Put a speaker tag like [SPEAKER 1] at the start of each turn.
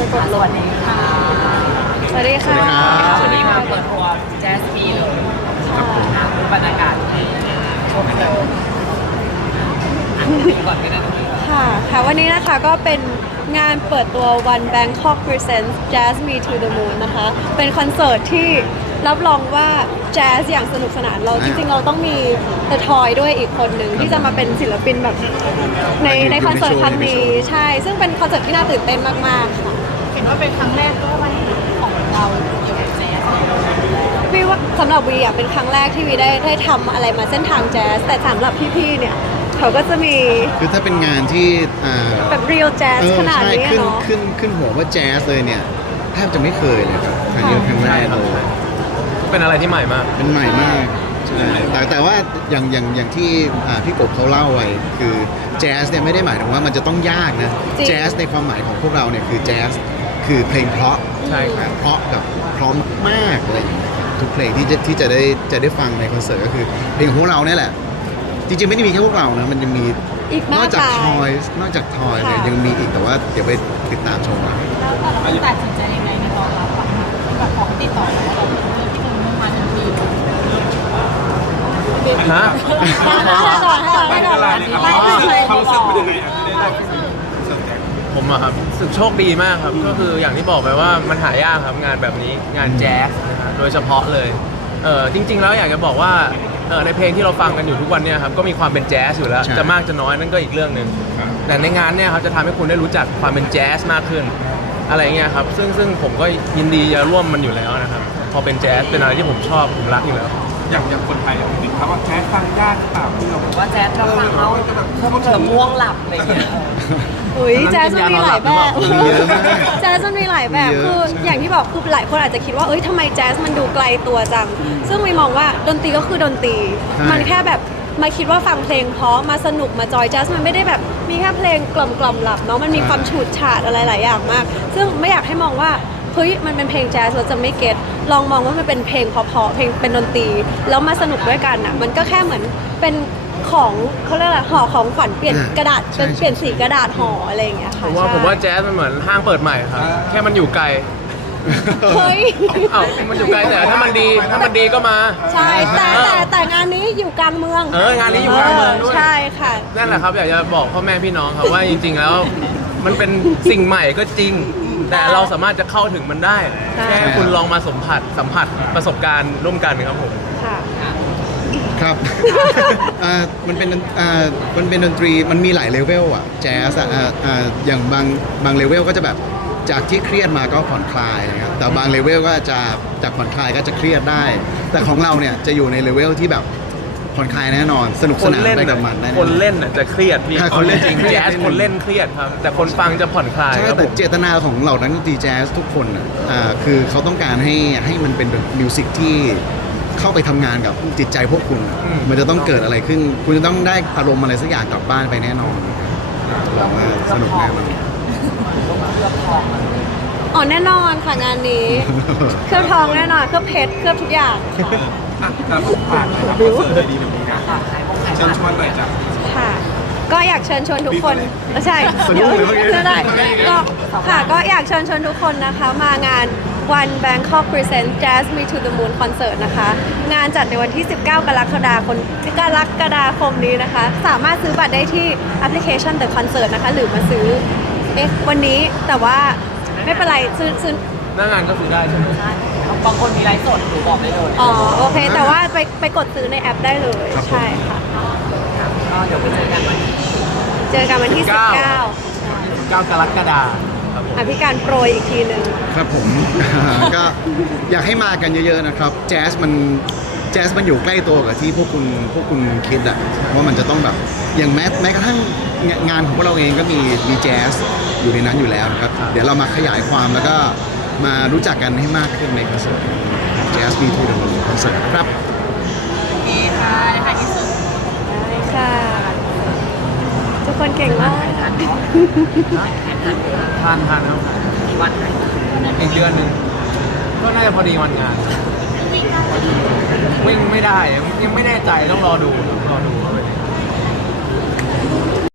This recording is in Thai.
[SPEAKER 1] กดลงสวัสดีค่ะ
[SPEAKER 2] สวัสดีค่ะเปิดตัวแจสมีเลยบรรยากาศชมกันก่อนไม่ได้ตรงนี้
[SPEAKER 1] ค่ะวันนี้นะคะก็เป็นงานเปิดตัว One Bangkok Presents Jazz Me to the Moon นะคะเป็นคอนเสิร์ตที่รับรองว่าแจ๊สอย่างสนุกสนานเราจริงๆเราต้องมีThe Toyด้วยอีกคนหนึ่งที่จะมาเป็นศิลปินแบบในคอนเสิร์ตครั้งนี้ใช่ซึ่งเป็นคอนเสิร์ตที่น่าตื่นเต้นมากๆค่ะ
[SPEAKER 2] เห็นว่าเป็นครั้งแรกด้วยของเราเกี่ยวกับแจ๊ส
[SPEAKER 1] วีว่าสำหรับวีอ่ะเป็นครั้งแรกที่วีได้ทำอะไรมาเส้นทางแจ๊สแต่สำหรับพี่ๆเนี่ยเขาก็จะมี
[SPEAKER 3] คือถ้าเป็นงานที่
[SPEAKER 1] แบบเรียลแจ๊สขนาดนี้เนาะ
[SPEAKER 3] ขึ้นหัวว่าแจ๊สเลยเนี่ยแทบจะไม่เคยเลยครับครั้งนี้ครั้งแรกเลย
[SPEAKER 4] เป็นอะไรที่ใหม่มาก
[SPEAKER 3] เป็นใหม่มากแต่ว่าอย่างที่พี่กบเขาเล่าไว้คือแจ๊สเนี่ยไม่ได้หมายถึงว่ามันจะต้องยากนะแจ๊สในความหมายของพวกเราเนี่ยคือแจ๊สคือเพลงเพราะ
[SPEAKER 4] ใช่ครับ
[SPEAKER 3] เพราะกับพร้อมมากอะไรอย่างเงี้ยทุกเพลงที่จะได้ฟังในคอนเสิร์ตก็คือเพลงของพวกเราเนี่ยแหละจริงๆไม่ได้มีแค่พวกเรานะมันยังมีนอกจากทอยเนี่ยยังมีอีกแต่ว่าเดี๋ยวไปติดตามชมกัน
[SPEAKER 2] แล้วเราตัดสินใจยังไงในตอนรับแบบของติดต่อแล้วเราที่มันมุ่งมั่นทันที
[SPEAKER 4] ฮะ
[SPEAKER 1] ให้ก่อน
[SPEAKER 4] ความรู้สึกเป็นยังไงผมอะครับรู้สึกโชคดีมากครับก็คืออย่างที่บอกไปว่ามันหายากครับงานแบบนี้งานแจ๊สนะฮะโดยเฉพาะเลยจริงๆแล้วอยากจะบอกว่าในเพลงที่เราฟังกันอยู่ทุกวันเนี่ยครับก็มีความเป็นแจ๊สอยู่แล้วจะมากจะน้อยนั่นก็อีกเรื่องหนึ่งแต่ในงานเนี่ยครับจะทำให้คุณได้รู้จักความเป็นแจ๊สมากขึ้นอะไรเงี้ยครับซึ่งผมก็ยินดีจะร่วมมันอยู่แล้วนะครับพอเป็นแจ๊สเป็นอะไรที่ผมชอบผมรักอยู่แล้ว
[SPEAKER 5] อย่างคนไทยติดครับว่าแจ๊สฟังยากหรือเปล่าที่เรา
[SPEAKER 2] ว่าแจ๊สเราฟังแล้วจะม่วงหลับอะไรอย่างเงี้ย
[SPEAKER 1] อุ้ยแจ๊สมันมีหลายแบบแจ๊สมันมีหลายแบบคืออย่างที่บอกคือหลายคนอาจจะคิดว่าเอ้ยทำไมแจ๊สมันดูไกลตัวจังซึ่งวีมองว่าดนตรีก็คือดนตรีมันแค่แบบมาคิดว่าฟังเพลงเพราะมาสนุกมาจอยแจ๊สมันไม่ได้แบบมีแค่เพลงกล่อมๆหลับเนาะมันมีความฉูดฉาดอะไรหลายอย่างมากซึ่งไม่อยากให้มองว่าเฮ้ยมันเป็นเพลงแจ๊สเราจะไม่เก็ตลองมองว่ามันเป็นเพลงเพราะๆเพลงเป็นดนตรีแล้วมาสนุกด้วยกันอ่ะมันก็แค่เหมือนเป็นของเขาเรียกอะไรห่อของขวัญเปลี่ยนกระดาษเป็นเปลี่ยนสีกระดาษห่ออะไรอย่างเงี้ยค่ะ
[SPEAKER 4] ผมว่าแจ๊สมันเหมือนห้างเปิดใหม่ครับแค่มันอยู่ไกล
[SPEAKER 1] เฮ้ย
[SPEAKER 4] มันอยู่ไกลแต่ถ้ามันดีก็มา
[SPEAKER 1] ใช่แต่งานนี้อยู่กลางเมือง
[SPEAKER 4] งานนี้อยู่กลางเมืองด้วย
[SPEAKER 1] ใช่ค่ะ
[SPEAKER 4] นั่นแหละครับอยากจะบอกพ่อแม่พี่น้องครับว่าจริงๆแล้วมันเป็นสิ่งใหม่ก็จริงแต่เราสามารถจะเข้าถึงมันได้แค่คุณลองมาสัมผัสประสบการณ์ร่วมกันครับผม
[SPEAKER 3] ครับมันเป็นดนตรีมันมีหลายเลเวลอะแจ๊สอย่างบางเลเวลก็จะแบบจากที่เครียดมาก็ผ่อนคลายนะครับแต่บางเลเวลก็จะจากผ่อนคลายก็จะเครียดได้ แต่ของเราเนี่ยจะอยู่ในเลเวลที่แบบผ่อนคลายแน่นอนสนุกสนานไปกับมัน
[SPEAKER 4] คนเล่นจะเครียดพี่คนเล่นจริงแจ๊สคนเล่นเครียดครับแต่คนฟังจะผ่อนคลาย
[SPEAKER 3] ใช่แต่เจตนาของเหล่านักดนตรีแจ๊สทุกคนคือเขาต้องการให้มันเป็นแบบมิวสิกที่เข้าไปทำงานกับจิตใจพวกคุณมันจะต้องเกิดอะไรขึ้นคุณจะต้องได้อารมณ์อะไรสักอย่างกลับบ้านไปแน่นอนบอกว่าสนุกแน่นอน
[SPEAKER 1] อ๋อแน่นอนค่ะงานนี้เครื่องทองแน่นอนเครื่องเพชรเครื่องทุกอย่าง
[SPEAKER 5] การพูดผ่านนะครับคอนเสิร์ตดีแบบนี้นะเชิญชวนหน่อยจ้ะ
[SPEAKER 1] ค่ะก็อยากเชิญชวนทุกคนใช่เดี๋ยวได้ก็ค่ะก็อยากเชิญชวนทุกคนนะคะมางาน One Bangkok Presents Jazz Me to the Moon Concert นะคะงานจัดในวันที่ 19 กรกฎาคมนี้นะคะสามารถซื้อบัตรได้ที่แอปพลิเคชัน The Concert นะคะหรือมาซื้อวันนี้แต่ว่าไม่เป็นไรซื้อ
[SPEAKER 4] หน้างานก็ซื้อได้ใช่ไหม
[SPEAKER 2] ใช่บางคนมีไลฟ์สดหรือบอกได้เลย
[SPEAKER 1] อ๋อโอเคแต่ว่าไปกดซื้อในแอปได้เลยใช่ค่ะ
[SPEAKER 2] ก็เดี๋ยวไปเจอกันวัน
[SPEAKER 1] ที่ 19
[SPEAKER 4] กรกฎาคม
[SPEAKER 1] พี่การโปรยอีกทีหนึ่ง
[SPEAKER 3] ครับผม ก็อยากให้มากันเยอะๆนะครับแจ๊สมันอยู่ใกล้ตัวกับที่พวกคุณคิดอะว่ามันจะต้องแบบอย่างแม้กระทั่งงานของพวกเราเองก็มีแจ๊สอยู่ในนั้นอยู่แล้วนะครับเดี๋ยวเรามาขยายความแล้วก็มารู้จักกันให้มากขึ้นในคอนเสิร์ตแจ๊สมีทูเดอะมูนคอนเสิร์ตครับ
[SPEAKER 2] ดีค่ะได้ที่สุด
[SPEAKER 1] ได้ค่ะทุกคนเก่งมาก
[SPEAKER 4] ทานครับ
[SPEAKER 2] กี่วันไหน
[SPEAKER 4] อีกเดือนหนึ่งก็น่าจะพอดีวันงานวิ่งไม่ได้ยังไม่แน่ใจต้องรอดู